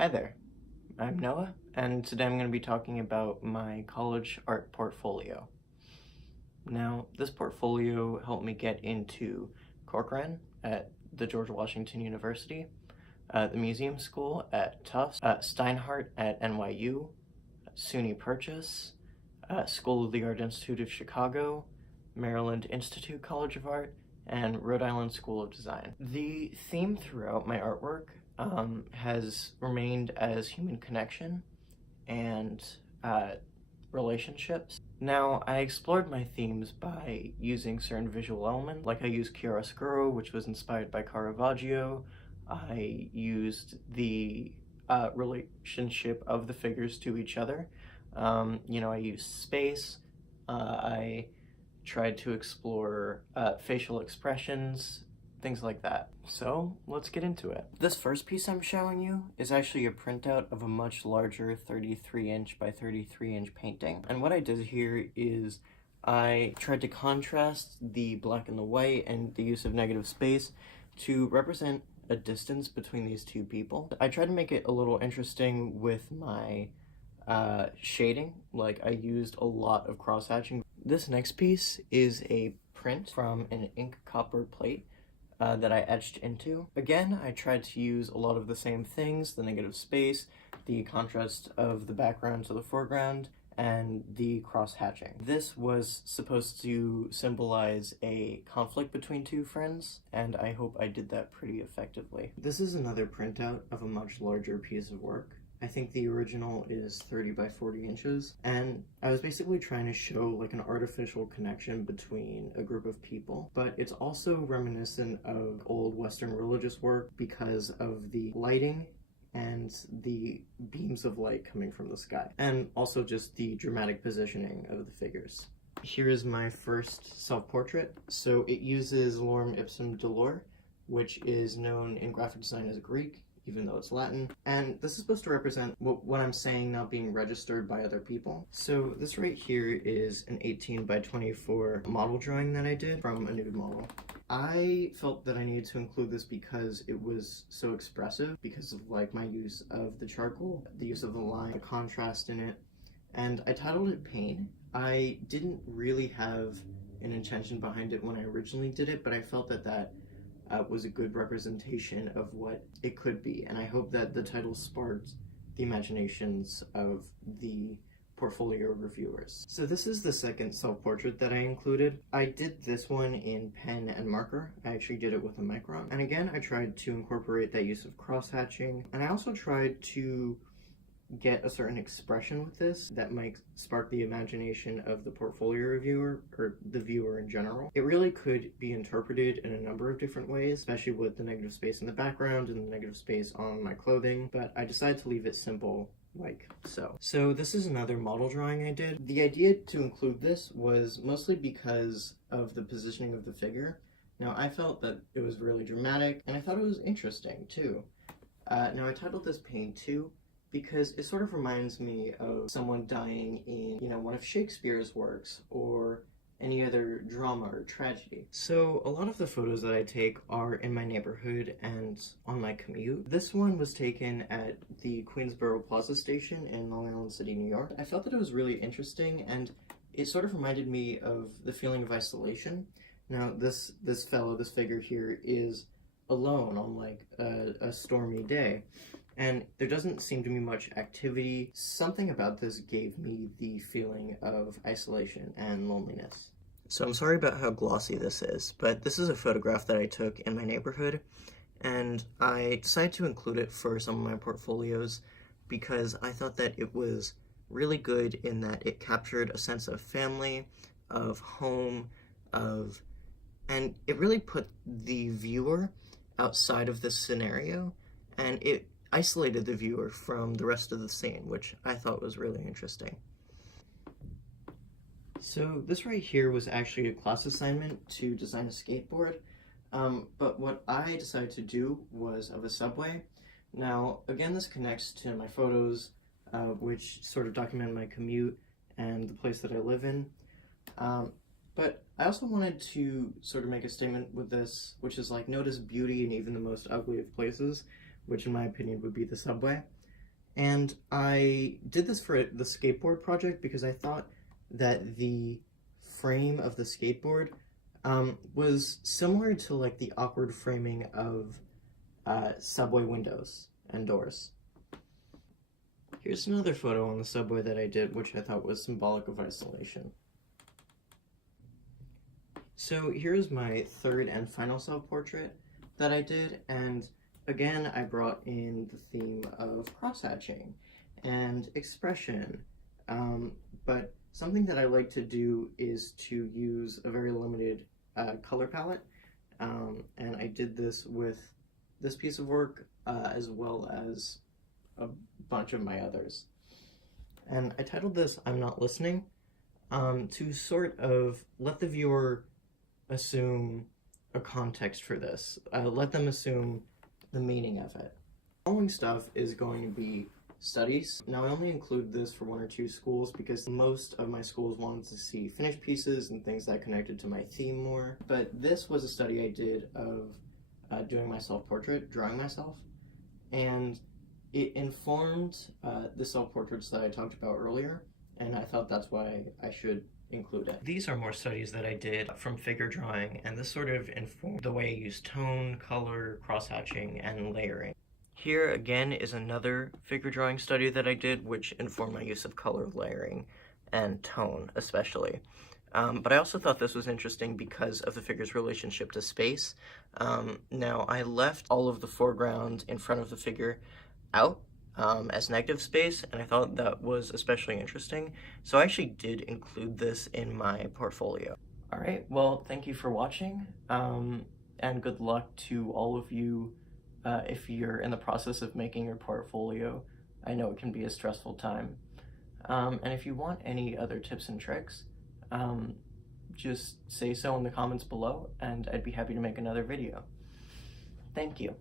Hi there, I'm Noah, and today I'm going to be talking about my college art portfolio. Now, this portfolio helped me get into Corcoran at the George Washington University, the Museum School at Tufts, Steinhardt at NYU, SUNY Purchase, School of the Art Institute of Chicago, Maryland Institute College of Art, and Rhode Island School of Design. The theme throughout my artwork has remained as human connection and relationships. Now, I explored my themes by using certain visual elements, like I used chiaroscuro, which was inspired by Caravaggio. I used the relationship of the figures to each other. I used space. I tried to explore facial expressions, things like that. So let's get into it. This first piece I'm showing you is actually a printout of a much larger 33-inch by 33-inch painting. And what I did here is I tried to contrast the black and the white and the use of negative space to represent a distance between these two people. I tried to make it a little interesting with my shading. Like, I used a lot of cross-hatching. This next piece is a print from an ink copper plate that I etched into. Again, I tried to use a lot of the same things: the negative space, the contrast of the background to the foreground, and the cross-hatching. This was supposed to symbolize a conflict between two friends, and I hope I did that pretty effectively. This is another printout of a much larger piece of work. I think the original is 30 by 40 inches, and I was basically trying to show like an artificial connection between a group of people, but it's also reminiscent of old Western religious work because of the lighting and the beams of light coming from the sky, and also just the dramatic positioning of the figures. Here is my first self-portrait. So it uses lorem ipsum dolor, which is known in graphic design as Greek, even though it's Latin. And this is supposed to represent what I'm saying not being registered by other people. So this right here is an 18 by 24 model drawing that I did from a nude model. I felt that I needed to include this because it was so expressive, because of like my use of the charcoal, the use of the line, the contrast in it, and I titled it Pain. I didn't really have an intention behind it when I originally did it, but I felt that was a good representation of what it could be, and I hope that the title sparked the imaginations of the portfolio reviewers. So this is the second self-portrait that I included. I did this one in pen and marker. I actually did it with a micron, and again I tried to incorporate that use of cross-hatching, and I also tried to get a certain expression with this that might spark the imagination of the portfolio reviewer, or the viewer in general. It really could be interpreted in a number of different ways, especially with the negative space in the background and the negative space on my clothing, but I decided to leave it simple like so. So this is another model drawing I did. The idea to include this was mostly because of the positioning of the figure. Now, I felt that it was really dramatic, and I thought it was interesting too. Now, I titled this Pain 2 because it sort of reminds me of someone dying in, one of Shakespeare's works, or any other drama or tragedy. So a lot of the photos that I take are in my neighborhood and on my commute. This one was taken at the Queensboro Plaza station in Long Island City, New York. I felt that it was really interesting, and it sort of reminded me of the feeling of isolation. Now, this figure here is alone on like a stormy day, and there doesn't seem to be much activity. Something about this gave me the feeling of isolation and loneliness. So I'm sorry about how glossy this is, but this is a photograph that I took in my neighborhood, and I decided to include it for some of my portfolios because I thought that it was really good in that it captured a sense of family, of home, and it really put the viewer outside of this scenario, and it isolated the viewer from the rest of the scene, which I thought was really interesting. So this right here was actually a class assignment to design a skateboard, but what I decided to do was of a subway. Now, again, this connects to my photos, which sort of document my commute and the place that I live in. But I also wanted to sort of make a statement with this, which is like, notice beauty in even the most ugly of places, which in my opinion would be the subway. And I did this for the skateboard project because I thought that the frame of the skateboard was similar to like the awkward framing of subway windows and doors. Here's another photo on the subway that I did, which I thought was symbolic of isolation. So here's my third and final self-portrait that I did, and again I brought in the theme of cross-hatching and expression, but something that I like to do is to use a very limited color palette, and I did this with this piece of work as well as a bunch of my others. And I titled this "I'm Not Listening" to sort of let the viewer assume a context for this, let them assume the meaning of it. The following stuff is going to be studies. Now I only include this for 1 or 2 schools because most of my schools wanted to see finished pieces and things that connected to my theme more, but this was a study I did of doing my self-portrait, drawing myself, and it informed the self-portraits that I talked about earlier, and I thought that's why I should include it. These are more studies that I did from figure drawing, and this sort of informed the way I use tone, color, cross-hatching, and layering. Here again is another figure drawing study that I did, which informed my use of color, layering, and tone especially. But I also thought this was interesting because of the figure's relationship to space. Now I left all of the foreground in front of the figure out as negative space, and I thought that was especially interesting, so I actually did include this in my portfolio. Alright, well, thank you for watching, and good luck to all of you if you're in the process of making your portfolio. I know it can be a stressful time. And if you want any other tips and tricks, just say so in the comments below, and I'd be happy to make another video. Thank you.